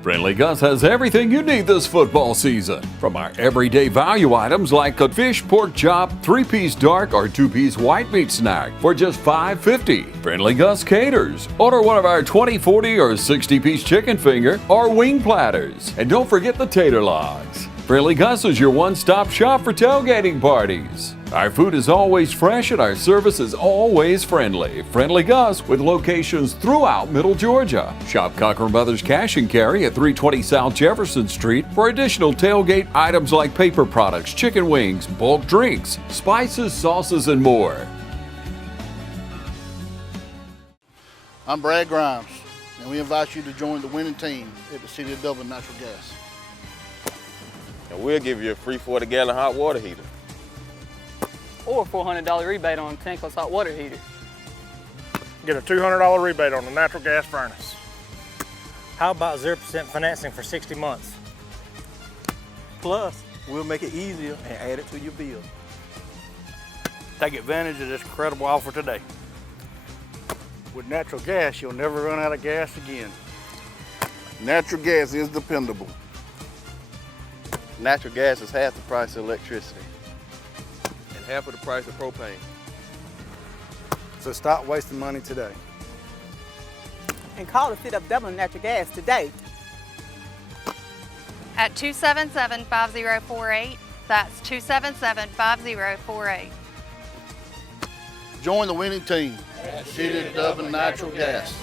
Friendly Gus has everything you need this football season. From our everyday value items like a fish pork chop, 3-piece dark or 2-piece white meat snack for just $5.50. Friendly Gus caters. Order one of our 20, 40, or 60-piece chicken finger or wing platters. And don't forget the tater logs. Friendly Gus is your one-stop shop for tailgating parties. Our food is always fresh and our service is always friendly. Friendly Gus with locations throughout Middle Georgia. Shop Cochran Brothers Cash and Carry at 320 South Jefferson Street for additional tailgate items like paper products, chicken wings, bulk drinks, spices, sauces, and more. I'm Brad Grimes, and we invite you to join the winning team at the City of Dublin Natural Gas. And we'll give you a free 40-gallon hot water heater. Or a $400 rebate on a tankless hot water heater. Get a $200 rebate on the natural gas furnace. How about 0% financing for 60 months? Plus, we'll make it easier and add it to your bill. Take advantage of this incredible offer today. With natural gas, you'll never run out of gas again. Natural gas is dependable. Natural gas is half the price of electricity and half of the price of propane. So stop wasting money today. And call the City of Dublin Natural Gas today. At 277-5048. That's 277-5048. Join the winning team at the City of Dublin Natural Gas.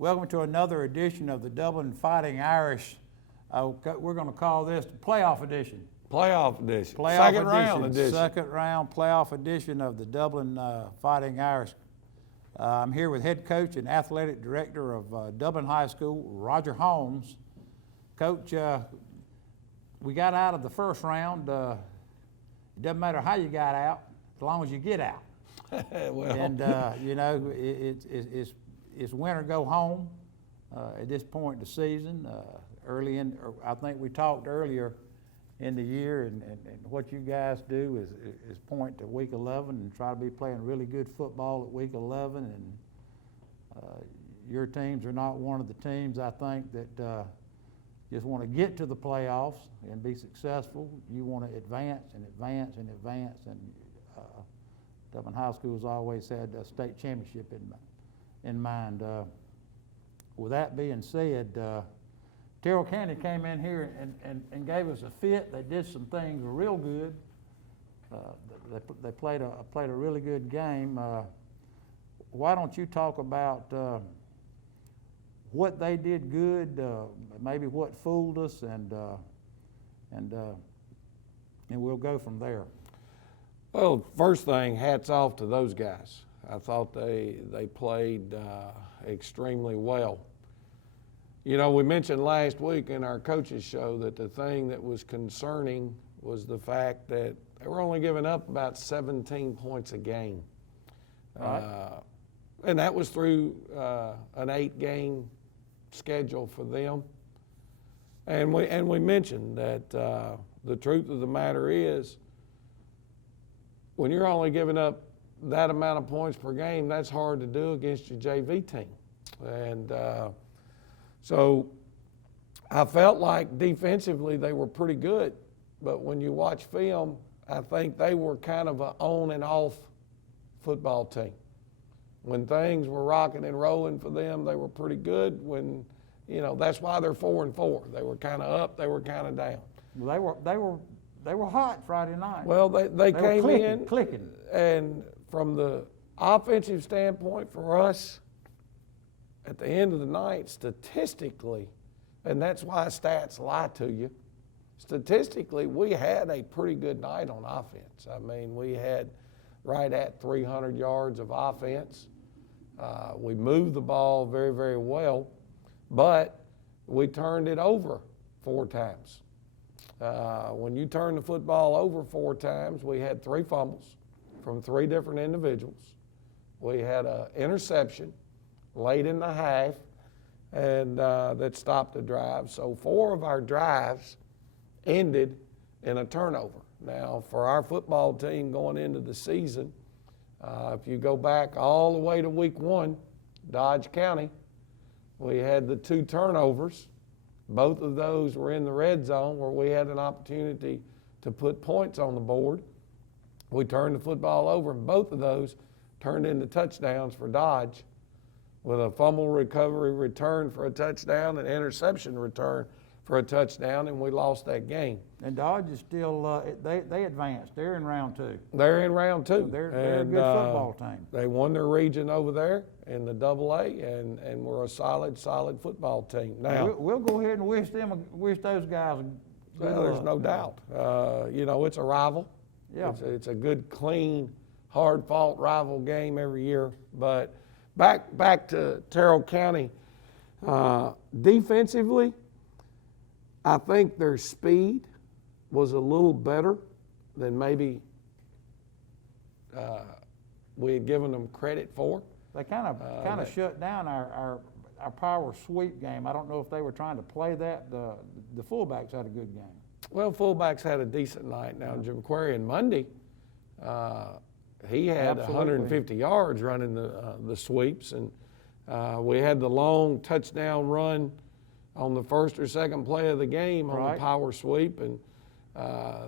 Welcome to another edition of the Dublin Fighting Irish. We're going to call this the playoff edition. Playoff edition. Second round playoff edition of the Dublin Fighting Irish. I'm here with head coach and athletic director of Dublin High School, Roger Holmes. Coach, we got out of the first round. It doesn't matter how you got out, as long as you get out. Well. And you know, it's win or go home at this point in the season. I think we talked earlier in the year, and what you guys do is point to week 11 and try to be playing really good football at week 11. And your teams are not one of the teams, I think, that just want to get to the playoffs and be successful. You want to advance and advance and advance. And Dublin High School has always had a state championship in mind. With that being said, Terrell County came in here and gave us a fit. They did some things real good. They played a really good game. Why don't you talk about what they did good, maybe what fooled us, and we'll go from there. Well, first thing, hats off to those guys. I thought they played extremely well. You know, we mentioned last week in our coaches show that the thing that was concerning was the fact that they were only giving up about 17 points a game. Right. And that was through an 8-game schedule for them. And we mentioned that the truth of the matter is, when you're only giving up that amount of points per game, that's hard to do against your JV team. And so I felt like defensively they were pretty good, but when you watch film, I think they were kind of an on and off football team. When things were rocking and rolling for them, they were pretty good. When, you know, that's why they're 4-4. They were kind of up, they were kind of down. They were hot Friday night. Well, they came clicking. And from the offensive standpoint for us, at the end of the night, statistically, and that's why stats lie to you, statistically, we had a pretty good night on offense. I mean, we had right at 300 yards of offense. We moved the ball very, very well, but we turned it over 4 times. When you turn the football over 4 times, we had 3 fumbles from 3 different individuals. We had an interception late in the half, and that stopped the drive. So 4 of our drives ended in a turnover. Now, for our football team going into the season, if you go back all the way to week 1, Dodge County, we had the 2 turnovers. Both of those were in the red zone where we had an opportunity to put points on the board. We turned the football over, and both of those turned into touchdowns for Dodge, with a fumble recovery return for a touchdown and interception return for a touchdown, and we lost that game. And Dodge is still, they advanced. They're in round 2. They're in round 2. So they're a good football team. They won their region over there in the AA, and we're a solid football team. Now, we'll go ahead and wish those guys good well, there's luck. no doubt. You know, it's a rival. Yeah. It's a good, clean, hard-fought rival game every year. But back to Terrell County, defensively, I think their speed was a little better than maybe we had given them credit for. They kind of shut down our power sweep game. I don't know if they were trying to play that. The fullbacks had a good game. Well, fullbacks had a decent night. Now, Jaquarian Monday, he had Absolutely. 150 yards running the sweeps, and we had the long touchdown run on the first or second play of the game on the power sweep, and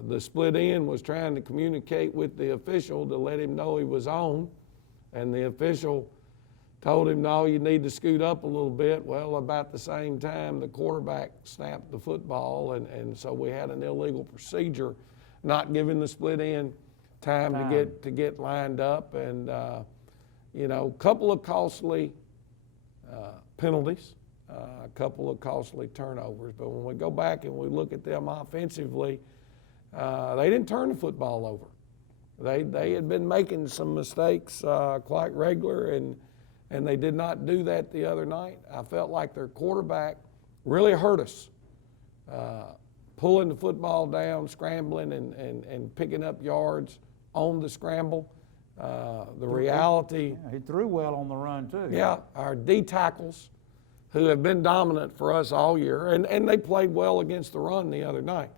the split end was trying to communicate with the official to let him know he was on, and the official told him, no, you need to scoot up a little bit. Well, about the same time, the quarterback snapped the football, and so we had an illegal procedure, not giving the split end time. to get lined up, and you know, a couple of costly penalties, a couple of costly turnovers. But when we go back and we look at them offensively, they didn't turn the football over. They had been making some mistakes quite regular, and they did not do that the other night. I felt like their quarterback really hurt us, pulling the football down, scrambling, and picking up yards on the scramble. The reality. Yeah, he threw well on the run, too. Yeah, our D tackles, who have been dominant for us all year, and they played well against the run the other night.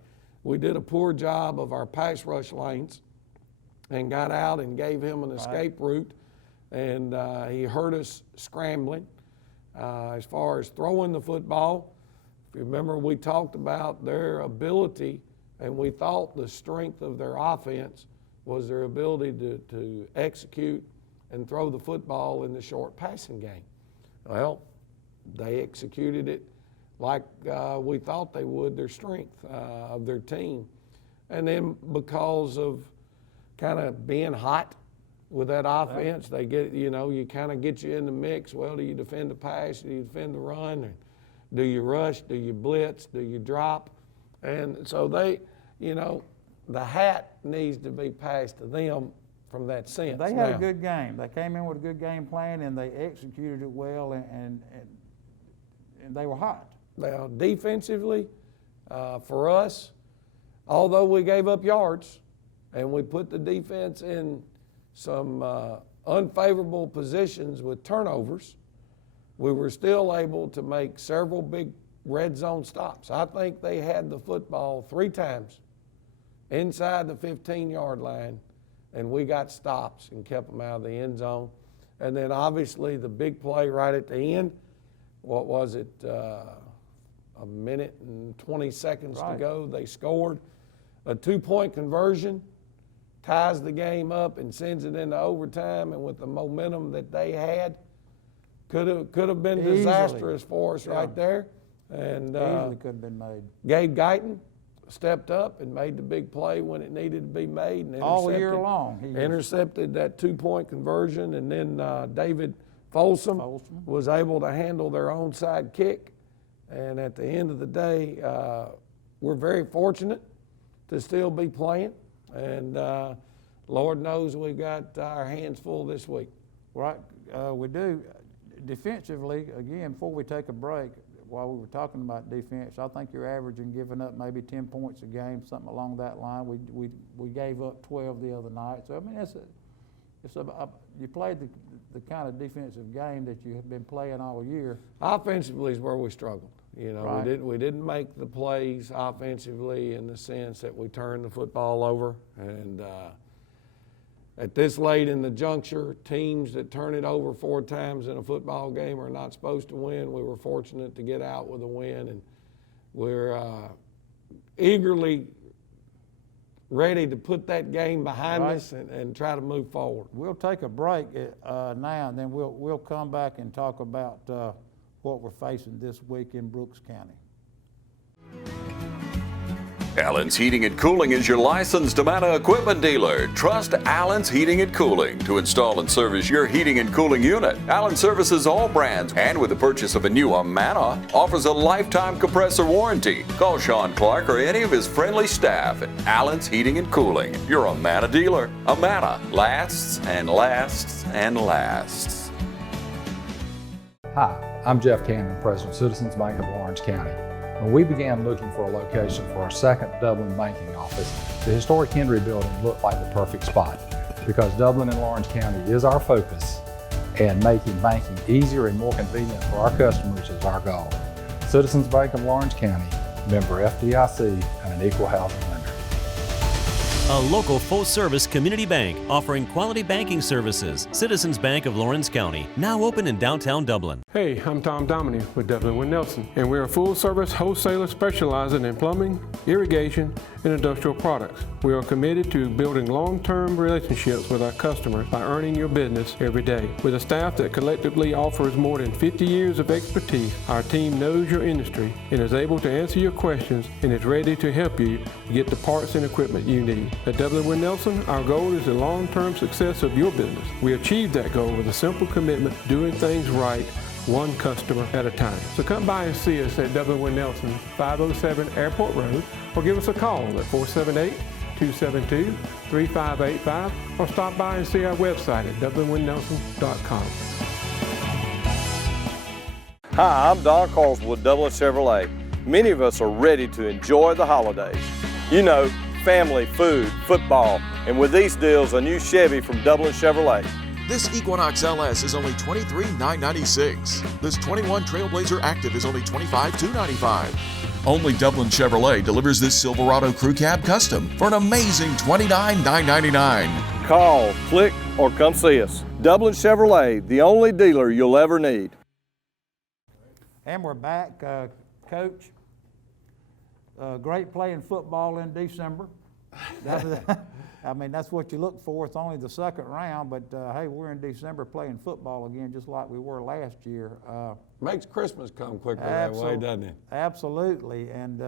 We did a poor job of our pass rush lanes and got out and gave him an escape route, and he hurt us scrambling. As far as throwing the football, if you remember, we talked about their ability, and we thought the strength of their offense was their ability to execute and throw the football in the short passing game. Well, they executed it like we thought they would, their strength of their team. And then because of kind of being hot with that offense, they get, you know, you kind of get you in the mix. Well, do you defend the pass? Do you defend the run? Or do you rush? Do you blitz? Do you drop? And so they, you know, the hat needs to be passed to them from that sense. They had a good game. They came in with a good game plan, and they executed it well, and they were hot. Now, defensively, for us, although we gave up yards and we put the defense in some unfavorable positions with turnovers, we were still able to make several big red zone stops. I think they had the football 3 times inside the 15-yard line, and we got stops and kept them out of the end zone. And then obviously the big play right at the end, what was it, a minute and 20 seconds to go, they scored. A 2-point conversion ties the game up and sends it into overtime, and with the momentum that they had, could have been disastrous for us right there. And easily could have been made. Gabe Guyton stepped up and made the big play when it needed to be made. And all year long. Intercepted that 2-point conversion, and then David Folsom was able to handle their onside kick. And at the end of the day, we're very fortunate to still be playing. And Lord knows we've got our hands full this week. Right, we do. Defensively, again, before we take a break, while we were talking about defense, I think you're averaging giving up maybe 10 points a game, something along that line. We gave up 12 the other night. So, I mean, you played the kind of defensive game that you have been playing all year. Offensively is where we struggled. You know, right. we didn't make the plays offensively in the sense that we turned the football over. And at this late in the juncture, teams that turn it over 4 times in a football game are not supposed to win. We were fortunate to get out with a win, and we're eagerly ready to put that game behind us and try to move forward. We'll take a break now, and then we'll come back and talk about what we're facing this week in Brooks County. Allen's Heating and Cooling is your licensed Amana equipment dealer. Trust Allen's Heating and Cooling to install and service your heating and cooling unit. Allen services all brands, and with the purchase of a new Amana, offers a lifetime compressor warranty. Call Sean Clark or any of his friendly staff at Allen's Heating and Cooling, your Amana dealer. Amana lasts and lasts and lasts. Hi, I'm Jeff Cannon, President of Citizens Bank of Lawrence County. When we began looking for a location for our second Dublin banking office, the historic Henry Building looked like the perfect spot because Dublin and Lawrence County is our focus, and making banking easier and more convenient for our customers is our goal. Citizens Bank of Lawrence County, member FDIC, and an equal housing lender. A local full-service community bank offering quality banking services. Citizens Bank of Lawrence County, now open in downtown Dublin. Hey, I'm Tom Dominy with Dublin with Nelson, and we're a full-service wholesaler specializing in plumbing, irrigation, and industrial products. We are committed to building long-term relationships with our customers by earning your business every day. With a staff that collectively offers more than 50 years of expertise, our team knows your industry and is able to answer your questions and is ready to help you get the parts and equipment you need. At Dublin with Nelson, our goal is the long-term success of your business. We achieve that goal with a simple commitment to doing things right, one customer at a time. So come by and see us at Dublin with Nelson, 507 Airport Road, or give us a call at 478-272-3585, or stop by and see our website at dublinwithnelson.com. Hi, I'm Don Carswell with Dublin Chevrolet. Many of us are ready to enjoy the holidays. You know, family, food, football, and with these deals, a new Chevy from Dublin Chevrolet. This Equinox LS is only $23,996. This 21 Trailblazer Active is only $25,295. Only Dublin Chevrolet delivers this Silverado Crew Cab Custom for an amazing $29,999. Call, click, or come see us. Dublin Chevrolet, the only dealer you'll ever need. And we're back, Coach. Great playing football in December. I mean, that's what you look for. It's only the second round, but hey, we're in December playing football again, just like we were last year. Makes Christmas come quicker that way, doesn't it? Absolutely, and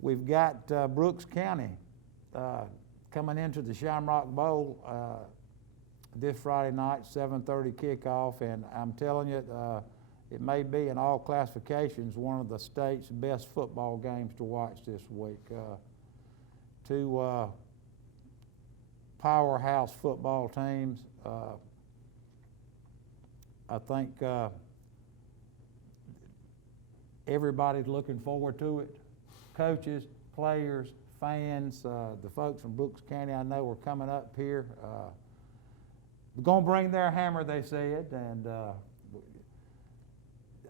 we've got Brooks County coming into the Shamrock Bowl this Friday night, 7:30 kickoff, and I'm telling you, it may be in all classifications one of the state's best football games to watch this week. Two powerhouse football teams. I think everybody's looking forward to it. Coaches, players, fans, the folks from Brooks County I know are coming up here. They're going to bring their hammer, they said, and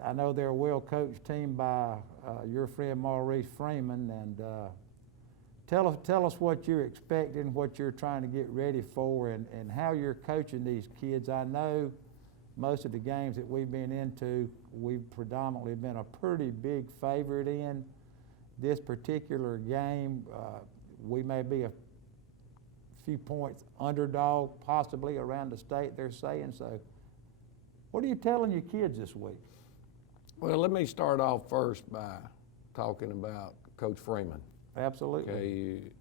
I know they're a well-coached team by your friend Maurice Freeman, and tell us what you're expecting, what you're trying to get ready for, and how you're coaching these kids. I know most of the games that we've been into, we've predominantly been a pretty big favorite in. This particular game, we may be a few points underdog, possibly around the state, they're saying. So what are you telling your kids this week? Well, let me start off first by talking about Coach Freeman. Absolutely. Okay,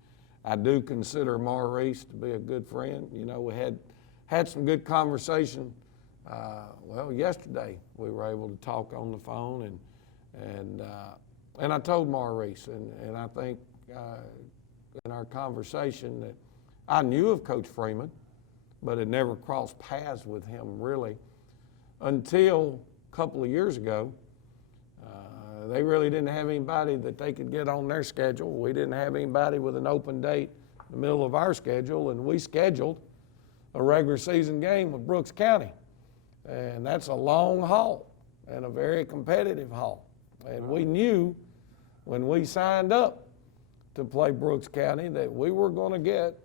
I do consider Maurice to be a good friend. You know, we had some good conversation Well, yesterday we were able to talk on the phone, and I told Maurice, and I think in our conversation that I knew of Coach Freeman, but had never crossed paths with him really until a couple of years ago. They really didn't have anybody that they could get on their schedule. We didn't have anybody with an open date in the middle of our schedule, and we scheduled a regular season game with Brooks County. And that's a long haul and a very competitive haul. And we knew when we signed up to play Brooks County that we were going to get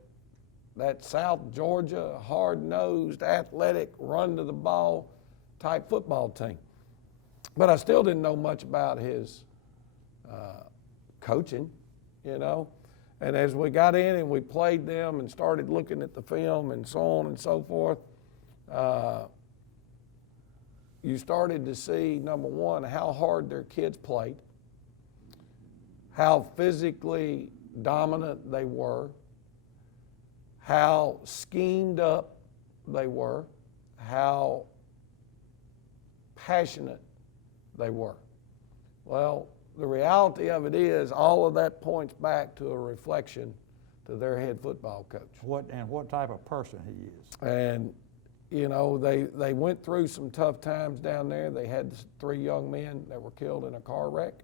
that South Georgia hard-nosed, athletic, run-to-the-ball type football team. But I still didn't know much about his coaching, you know. And as we got in and we played them and started looking at the film and so on and so forth, you started to see, number one, how hard their kids played, how physically dominant they were, how schemed up they were, how passionate they were. Well, the reality of it is all of that points back to a reflection to their head football coach. What type of person he is. And, you know, they went through some tough times down there. They had 3 young men that were killed in a car wreck.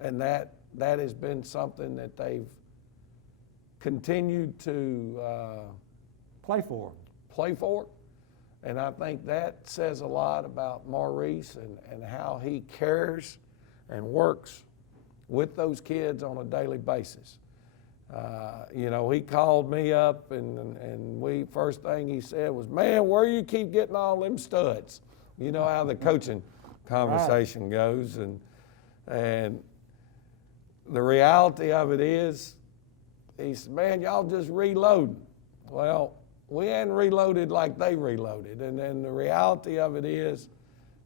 And that has been something that they've continued to play for. And I think that says a lot about Maurice and how he cares and works with those kids on a daily basis. You know, he called me up and first thing he said was, man, where you keep getting all them studs? You know how the coaching conversation goes. And the reality of it is, he said, man, y'all just reloading. Well, we hadn't reloaded like they reloaded. And then the reality of it is,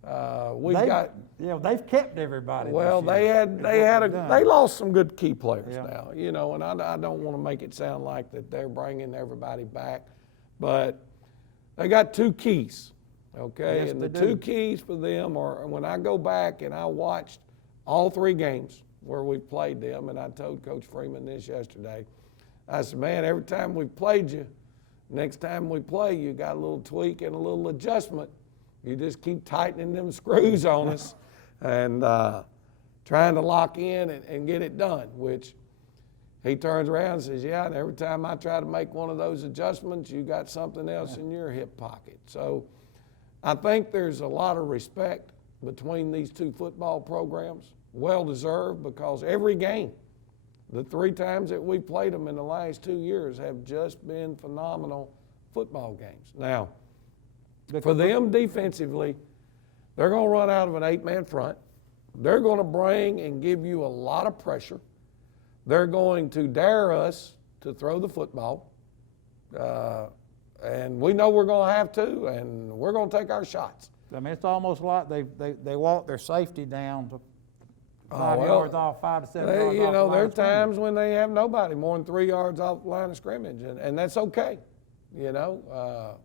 they've kept everybody. Well, they lost some good key players now, you know, and I don't want to make it sound like that they're bringing everybody back, but they got 2 keys, okay? Yes, and the they 2 do. keys for them are, when I go back and I watched all 3 games where we played them, and I told Coach Freeman this yesterday, I said, man, every time we played you, next time we play, you got a little tweak and a little adjustment. You just keep tightening them screws on us and trying to lock in and get it done, which he turns around and says, yeah, and every time I try to make one of those adjustments, you got something else in your hip pocket. So I think there's a lot of respect between these 2 football programs, well-deserved, because every game, the 3 times that we played them in the last 2 years have just been phenomenal football games. Now, for them defensively, they're going to run out of an 8-man front. They're going to bring and give you a lot of pressure. They're going to dare us to throw the football. And we know we're going to have to, and we're going to take our shots. I mean, it's almost like they walk their safety down to 5 yards off, 5 to 7 yards off. You know, there are the line of times when they have nobody more than 3 yards off the line of scrimmage, and that's okay. You know,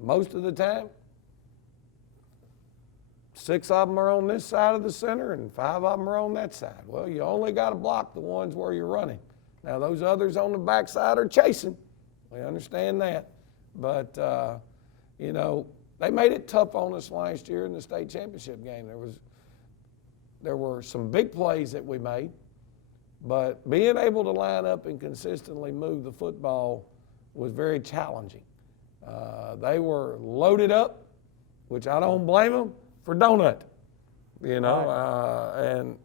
most of the time, 6 of them are on this side of the center and 5 of them are on that side. Well, you only got to block the ones where you're running. Now, those others on the backside are chasing. We understand that. But, you know, they made it tough on us last year in the state championship game. There were some big plays that we made, but being able to line up and consistently move the football was very challenging. They were loaded up, which I don't blame them for Donut, you know. Right. And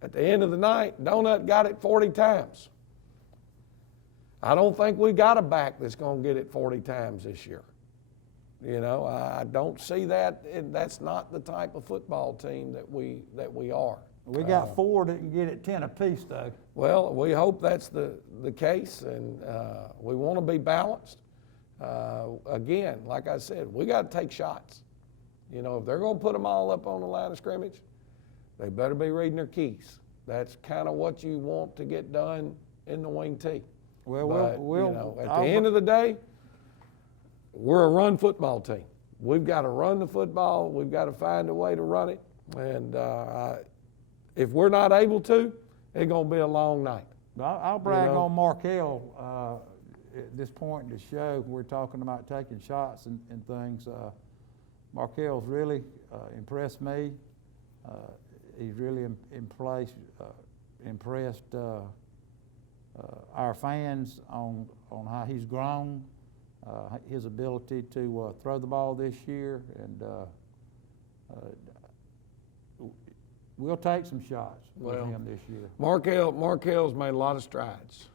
at the end of the night, Donut got it 40 times. I don't think we got a back that's going to get it 40 times this year. You know, I don't see that. That's not the type of football team that we are. We got 4 that can get it 10 apiece, though. Well, we hope that's the case, and we want to be balanced. Again, like I said, we got to take shots. You know, if they're going to put them all up on the line of scrimmage, they better be reading their keys. That's kind of what you want to get done in the wing tee. Well, you know, at the end of the day, we're a run football team. We've got to run the football. We've got to find a way to run it. And if we're not able to, it's going to be a long night. I'll brag on Markel at this point in the show. We're talking about taking shots and things. Markel's really impressed me. He's really impressed our fans on how he's grown, his ability to throw the ball this year, and we'll take some shots with him this year. Markel's made a lot of strides.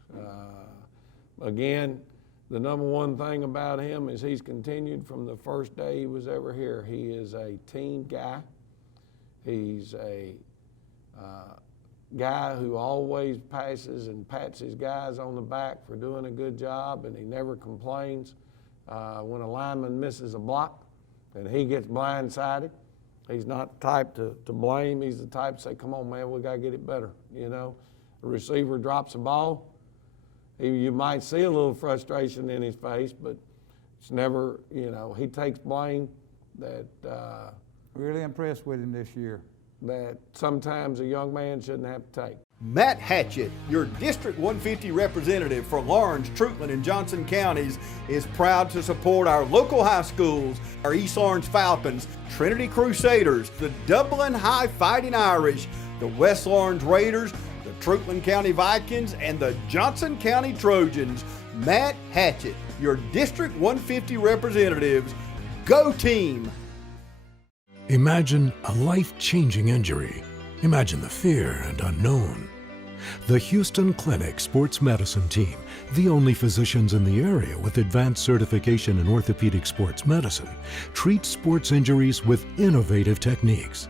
Again, the number one thing about him is he's continued from the first day he was ever here. He is a team guy. He's a guy who always passes and pats his guys on the back for doing a good job, and he never complains when a lineman misses a block and he gets blindsided. He's not the type to blame. He's the type to say, come on, man, we got to get it better. You know, a receiver drops a ball, you might see a little frustration in his face, but it's never, you know, he takes blame that really impressed with him this year. That sometimes a young man shouldn't have to take. Matt Hatchett, your District 150 representative for Lawrence, Truitland, and Johnson counties, is proud to support our local high schools, our East Lawrence Falcons, Trinity Crusaders, the Dublin High Fighting Irish, the West Lawrence Raiders, the Truitland County Vikings, and the Johnson County Trojans. Matt Hatchett, your District 150 representatives. Go team! Imagine a life-changing injury. Imagine the fear and unknown. The Houston Clinic Sports Medicine Team, the only physicians in the area with advanced certification in orthopedic sports medicine, treats sports injuries with innovative techniques.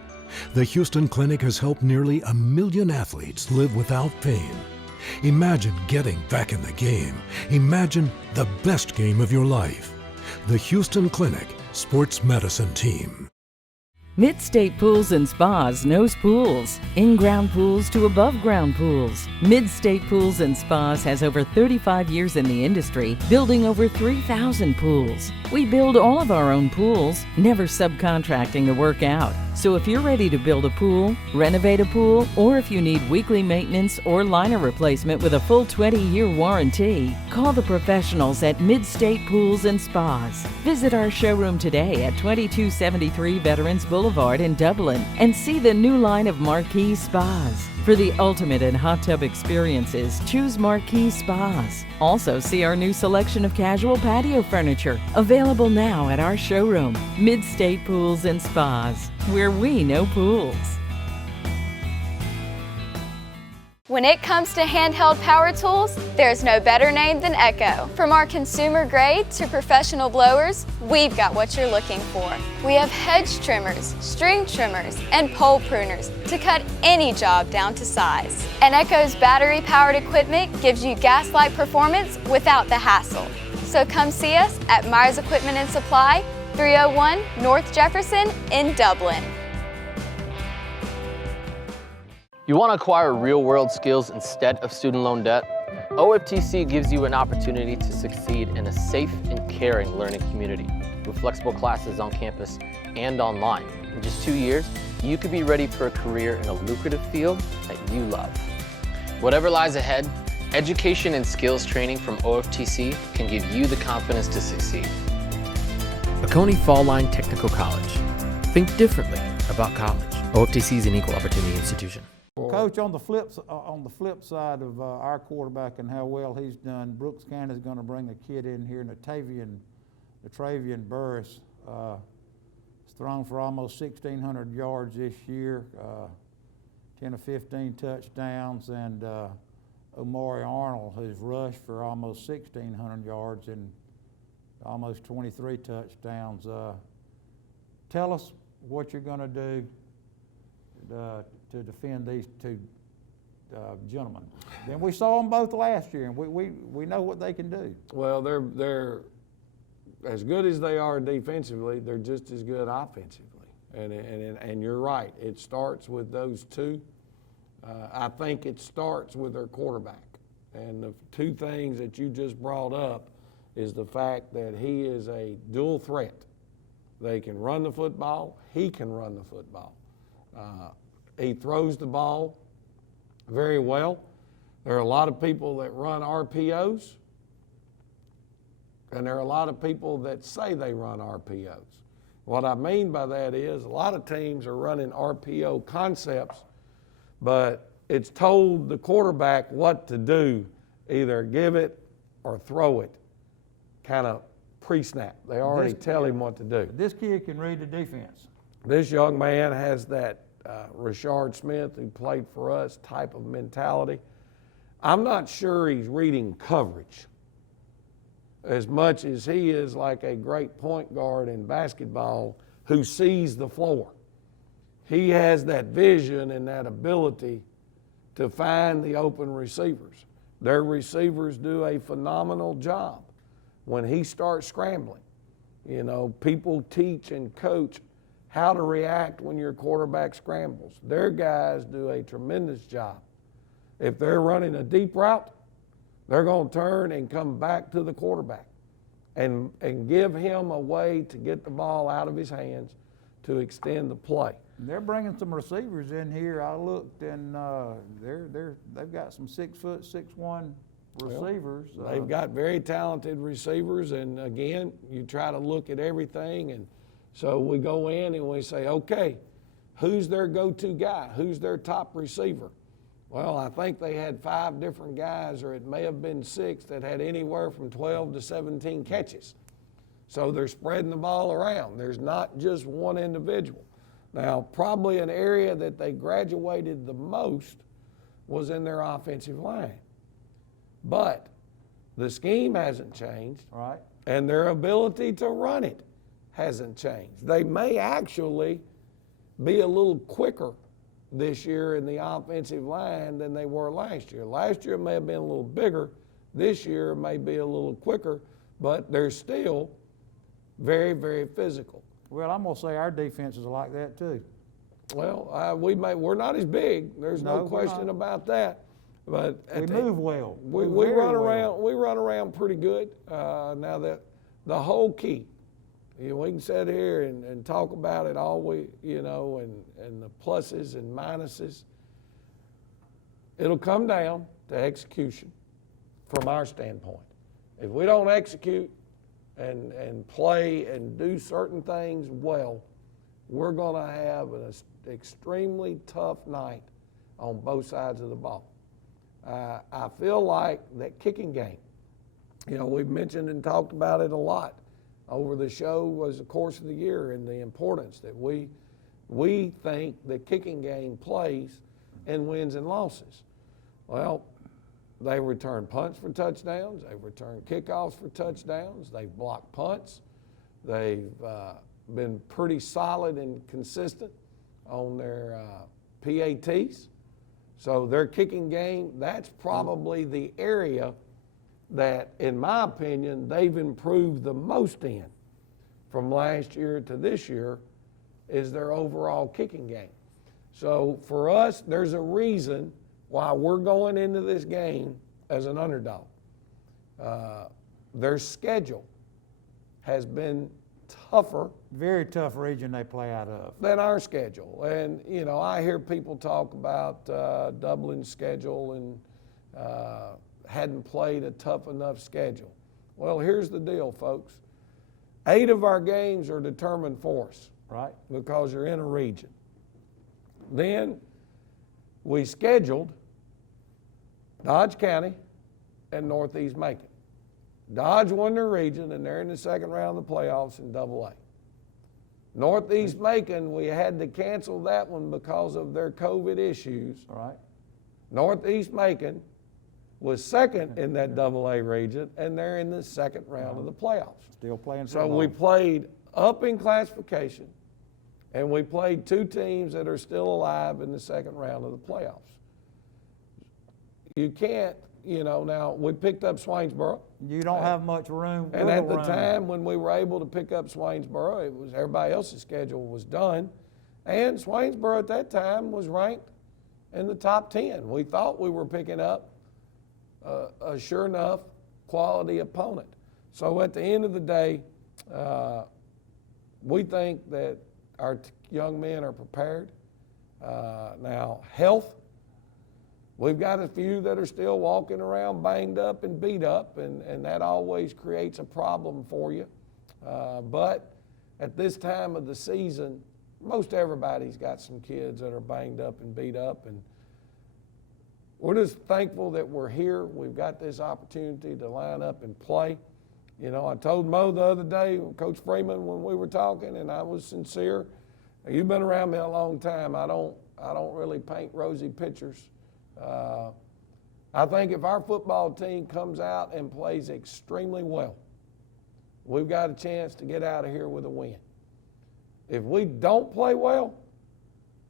The Houston Clinic has helped nearly 1 million athletes live without pain. Imagine getting back in the game. Imagine the best game of your life. The Houston Clinic Sports Medicine Team. Mid-State Pools and Spas knows pools. In-ground pools to above-ground pools. Mid-State Pools and Spas has over 35 years in the industry, building over 3,000 pools. We build all of our own pools, never subcontracting the work out. So if you're ready to build a pool, renovate a pool, or if you need weekly maintenance or liner replacement with a full 20-year warranty, call the professionals at Mid-State Pools and Spas. Visit our showroom today at 2273 Veterans Boulevard in Dublin and see the new line of Marquee Spas. For the ultimate in hot tub experiences, choose Marquee Spas. Also see our new selection of casual patio furniture, available now at our showroom, Mid-State Pools and Spas, where we know pools. When it comes to handheld power tools, there's no better name than Echo. From our consumer grade to professional blowers, we've got what you're looking for. We have hedge trimmers, string trimmers, and pole pruners to cut any job down to size. And Echo's battery-powered equipment gives you gas-like performance without the hassle. So come see us at Myers Equipment and Supply, 301 North Jefferson in Dublin. You want to acquire real-world skills instead of student loan debt? OFTC gives you an opportunity to succeed in a safe and caring learning community with flexible classes on campus and online. In just 2 years, you could be ready for a career in a lucrative field that you love. Whatever lies ahead, education and skills training from OFTC can give you the confidence to succeed. Oconee Fall Line Technical College. Think differently about college. OFTC is an equal opportunity institution. Coach, on the flip side of our quarterback and how well he's done, Brooks County is going to bring a kid in here, Travian Burris. He's thrown for almost 1,600 yards this year, 10 or 15 touchdowns, and Omari Arnold, who's rushed for almost 1,600 yards and almost 23 touchdowns. Tell us what you're going to do to defend these two gentlemen. Then we saw them both last year, and we know what they can do. Well, they're as good as they are defensively. They're just as good offensively, and you're right. It starts with those two. I think it starts with their quarterback, and the two things that you just brought up is the fact that he is a dual threat. They can run the football, he can run the football. He throws the ball very well. There are a lot of people that run RPOs, and there are a lot of people that say they run RPOs. What I mean by that is a lot of teams are running RPO concepts, but it's told the quarterback what to do, either give it or throw it, kind of pre-snap. They already tell him what to do. This kid can read the defense. This young man has that Rashard Smith, who played for us, type of mentality. I'm not sure he's reading coverage as much as he is like a great point guard in basketball who sees the floor. He has that vision and that ability to find the open receivers. Their receivers do a phenomenal job when he starts scrambling. You know, people teach and coach how to react when your quarterback scrambles. Their guys do a tremendous job. If they're running a deep route, they're going to turn and come back to the quarterback and give him a way to get the ball out of his hands to extend the play. They're bringing some receivers in here. I looked, and they've got some 6', 6'1" receivers. Well, they've got very talented receivers, and again, you try to look at everything, and so we go in and we say, okay, who's their go-to guy? Who's their top receiver? Well, I think they had 5 different guys, or it may have been 6, that had anywhere from 12 to 17 catches. So they're spreading the ball around. There's not just one individual. Now, probably an area that they graduated the most was in their offensive line. But the scheme hasn't changed, right, and their ability to run it hasn't changed. They may actually be a little quicker this year in the offensive line than they were last year. Last year it may have been a little bigger. This year it may be a little quicker, but they're still very, very physical. Well, I'm going to say our defenses are like that too. Well, we're not as big. There's no question about that. But we move well. We run around. We run around pretty good. Now that the whole key, you know, we can sit here and talk about it all and the pluses and minuses. It'll come down to execution from our standpoint. If we don't execute and play and do certain things well, we're going to have an extremely tough night on both sides of the ball. I feel like that kicking game, you know, we've mentioned and talked about it a lot over the show as the course of the year, and the importance that we think the kicking game plays in wins and losses. Well, they return punts for touchdowns. They return kickoffs for touchdowns. They've blocked punts. They've been pretty solid and consistent on their PATs. So their kicking game, that's probably the area that, in my opinion, they've improved the most in from last year to this year, is their overall kicking game. So for us, there's a reason why we're going into this game as an underdog. Their schedule has been tougher. Very tough region they play out of. Than our schedule. And, you know, I hear people talk about Dublin's schedule and hadn't played a tough enough schedule. Well, here's the deal, folks. 8 of our games are determined for us. Right. Because you're in a region. Then we scheduled Dodge County and Northeast Macon. Dodge won their region, and they're in the second round of the playoffs in AA. Northeast Macon, we had to cancel that one because of their COVID issues. Right. Northeast Macon was second in that AA region, and they're in the second round of the playoffs. Still playing. So we played up in classification, and we played 2 teams that are still alive in the second round of the playoffs. You can't, you know, now we picked up Swainsboro. You don't have much room. And at the time when we were able to pick up Swainsboro, it was everybody else's schedule was done. And Swainsboro at that time was ranked in the top 10. We thought we were picking up a sure enough quality opponent. So at the end of the day, we think that our young men are prepared. Now, health, we've got a few that are still walking around banged up and beat up, and that always creates a problem for you. But at this time of the season, most everybody's got some kids that are banged up and beat up, and we're just thankful that we're here. We've got this opportunity to line up and play. You know, I told Mo the other day, Coach Freeman, when we were talking, and I was sincere. You've been around me a long time. I don't really paint rosy pictures. I think if our football team comes out and plays extremely well, we've got a chance to get out of here with a win. If we don't play well,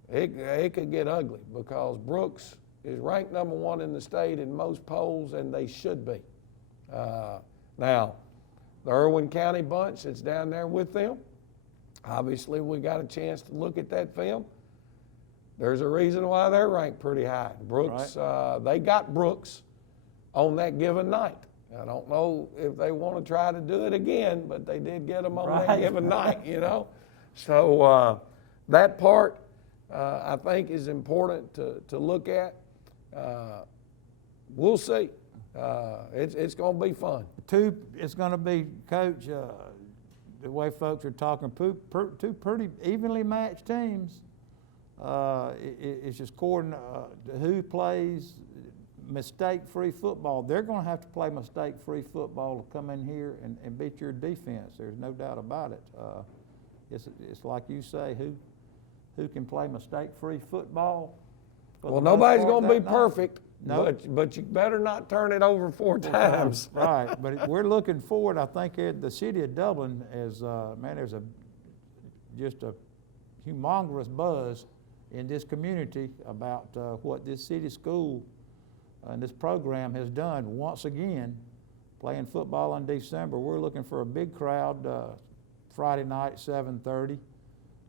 it could get ugly, because Brooks is ranked #1 in the state in most polls, and they should be. Now, the Irwin County bunch that's down there with them, obviously we got a chance to look at that film. There's a reason why they're ranked pretty high. Brooks, right. They got Brooks on that given night. I don't know if they want to try to do it again, but they did get them on that given night, you know. So that part I think is important to look at. We'll see. It's going to be fun. It's going to be, Coach, the way folks are talking, two pretty evenly matched teams. It's just according to who plays mistake-free football. They're going to have to play mistake-free football to come in here and beat your defense. There's no doubt about it. It's like you say, who can play mistake-free football? Well, nobody's going to be perfect, but you better not turn it over 4 times. Right, but we're looking forward. I think the city of Dublin is, man, there's just a humongous buzz in this community about what this city school and this program has done. Once again, playing football in December, we're looking for a big crowd Friday night at 7:30.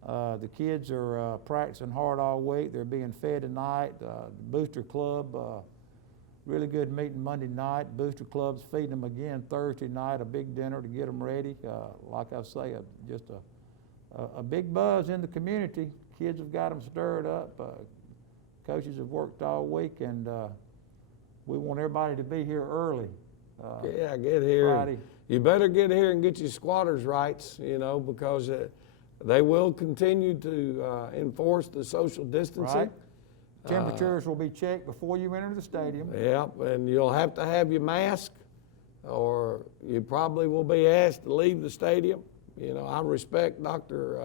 The kids are practicing hard all week. They're being fed tonight. The Booster Club, really good meeting Monday night. Booster Club's feeding them again Thursday night, a big dinner to get them ready. Like I say, just a big buzz in the community. Kids have got them stirred up. Coaches have worked all week, and we want everybody to be here early. Yeah, get here. Friday. You better get here and get your squatters' rights, you know, because they will continue to enforce the social distancing. Right. Temperatures will be checked before you enter the stadium. Yep, and you'll have to have your mask, or you probably will be asked to leave the stadium. You know, I respect Dr.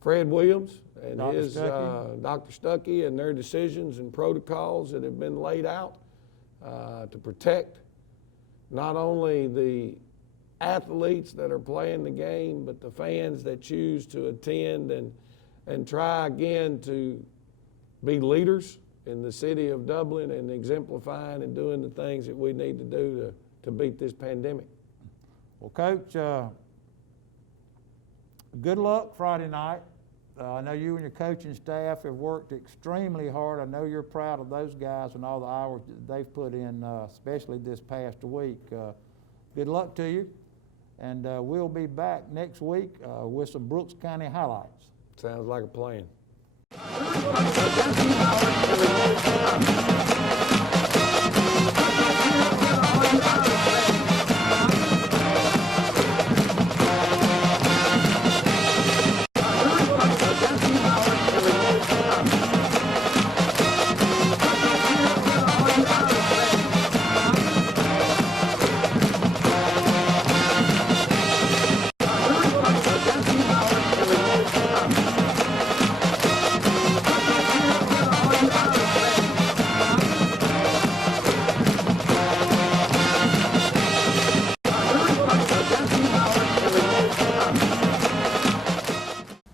Fred Williams and Dr. Stuckey and their decisions and protocols that have been laid out to protect not only the athletes that are playing the game, but the fans that choose to attend and try again to be leaders in the city of Dublin and exemplifying and doing the things that we need to do to beat this pandemic. Well, Coach, good luck Friday night. I know you and your coaching staff have worked extremely hard. I know you're proud of those guys and all the hours that they've put in, especially this past week. Good luck to you, and we'll be back next week with some Brooks County highlights. Sounds like a plan.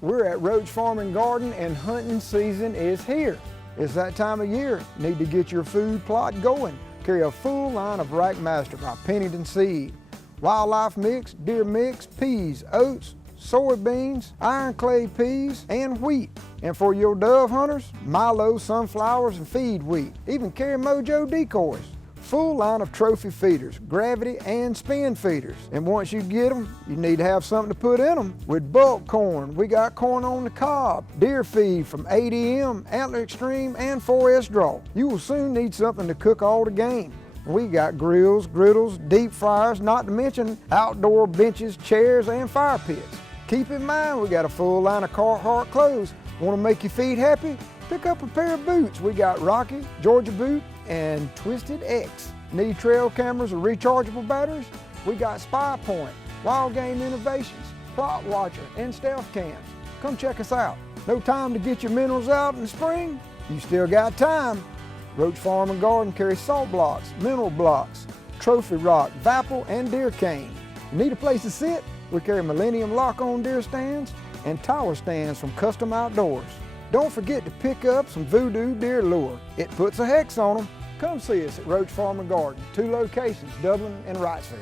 We're at Roach Farm and Garden, and hunting season is here. It's that time of year. Need to get your food plot going. Carry a full line of Rackmaster by Pennington Seed. Wildlife mix, deer mix, peas, oats, soybeans, iron clay peas, and wheat. And for your dove hunters, Milo, sunflowers, and feed wheat. Even carry Mojo decoys. full line of trophy feeders, gravity and spin feeders. And once you get them, you need to have something to put in them. With bulk corn, we got corn on the cob, deer feed from ADM, Antler Extreme, and 4S Draw. You will soon need something to cook all the game. We got grills, griddles, deep fryers, not to mention outdoor benches, chairs, and fire pits. Keep in mind, we got a full line of Carhartt clothes. Want to make your feet happy? Pick up a pair of boots. We got Rocky, Georgia Boot, and Twisted X. Need trail cameras or rechargeable batteries? We got Spy Point, Wild Game Innovations, Plot Watcher, and Stealth Cams. Come check us out. No time to get your minerals out in the spring? You still got time. Roach Farm and Garden carries salt blocks, mineral blocks, trophy rock, Vapple, and deer cane. Need a place to sit? We carry Millennium lock-on deer stands and tower stands from Custom Outdoors. Don't forget to pick up some Voodoo deer lure. It puts a hex on them. Come see us at Roach Farm and Garden, 2 locations, Dublin and Wrightsville.